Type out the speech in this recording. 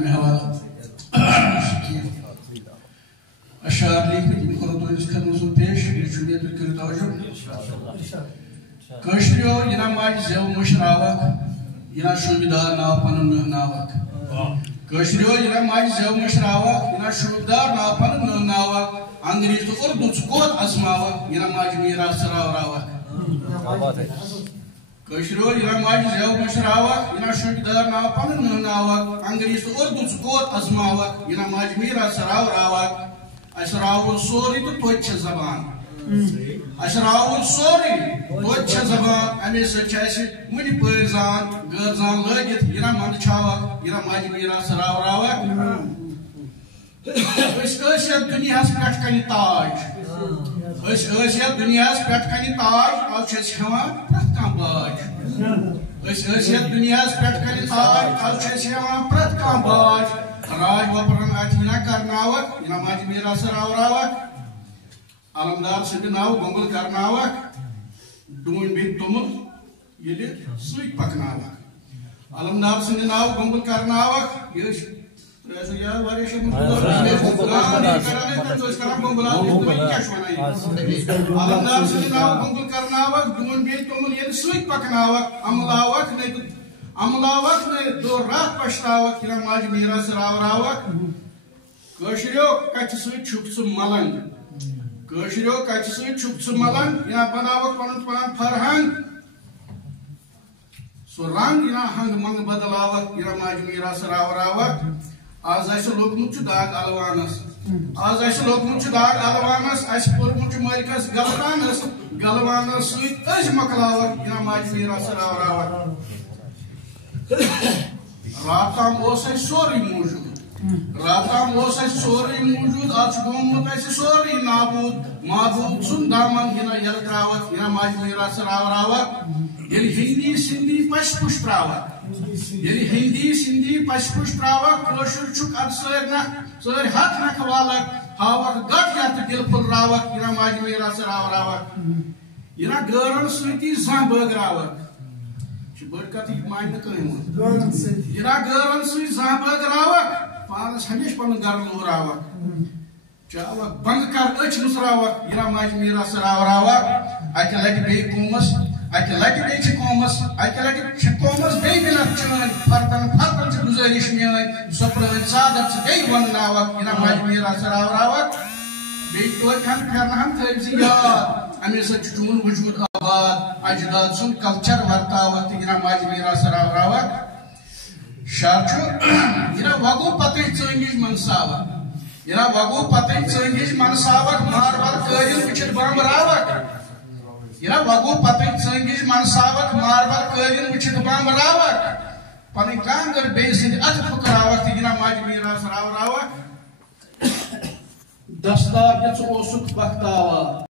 أمي هوا أشار لي كنت بخلطه يسكن وصل بيش يشوفي تذكر توجه كشريو ينا ماج زيو مشراوك ينا شوبدار ناو پنن ناوك كشريو ينا ماج زيو مشراوك ينا شوبدار ناو پنن ناوك انگریز تو اردو سکوت اسماوك ينا ماج میرا سراوراوك كشريو ينا ماج زيو مشراوك ينا شوبدار ناو پنن ناوك انگریز تو اردو سکوت اسماوك ينا ماج میرا سراوراوك اشراو سوري تو توچ زبان اشراو سوري توچ زبان امي سچاسي مني پرزان گرزان لگت ينا مند چاوك ينا ماج میرا سراوراوك اس دنیا پہ کنہ تاج اس دنیا پہ کنہ تاج آج ہیوان پرت کان باج اس دنیا پہ کنہ تاج آج ہیوان پرت کان باج راج وپرن اتنا کرناوک ینا ماج میرا سراوراوک علمدار سند ناو گنگل کرناوک ڈون بی تمل یہ سوئی پکناوک علمدار سند ناو گنگل کرناوک یہ علمدار سند ناو گنگل کرناوک ڈون بی تمل یہ سوئی پکناوک عملاوک نے دو رات پشتاوک ینا ماج میرا سراوراوک کشریو کچ سوئی چھپ سو ملنگ کشریو کچ سوئی چھپ سو ملنگ ینا بناوک پنن پان فرہنگ سو رنگ ینا ہنگ منگ بدلاوک ینا ماج میرا سراوراوک آز ایسے لوگمت چھ داغ الوانس آز ایسے لوگمت چھ داغ الوانس ایسے پورمت چھ ملکس گلوانس سوئی از مکلاوک ینا ماج میرا سراوراوک راتام اوسے سوری موجود راتام اوسے سوری موجود آج گومت ایسے سوری نابود معبود سن دامن ینا یلکراوک ینا ماج میرا سراوراوک یلی ہندی سندی پش پش پراوک یلی ہندی سندی پش پش پراوک کوشر چک اد سر ہاتھ رکھوالک ہاوک گٹ یات دل پھل راوک ینا ماج میرا سراوراوک ینا گرن سویتی زن بگراوک بڑ کت مانہ کم ینا گرن سی زان بگراوک پانس ہمیش پن گر لوراوک چاوک بند کر اچ مسراوک ینا ماج میرا سراوراوک اتہ لٹ بی قومس اتہ لٹ بی چھ قومس اتہ لٹ چھ قومس بی بنت چن فرتن چھ گزارش میان سپرن سادت چھ بی ونناوک ینا ماج میرا سراوراوک بی تو کھن کرنہم تھیزی یاد امی سچ چون وجود آباد اجداد سن کلچر ورتاوک ینا ماج میرا سراوراوک شارچو ینا وگو پتہ چنگیج منساوک ینا وگو پتہ چنگیج منساوک ماربل قٲلیٖن وچھت بامبراوک ینا وگو پتہ چنگیج منساوک ماربل قٲلیٖن وچھت بامبراوک پنن کانگر بے سند ات پھکراوک ینا ماج میرا سراوراوک دستار یژ اوسُک بختاوا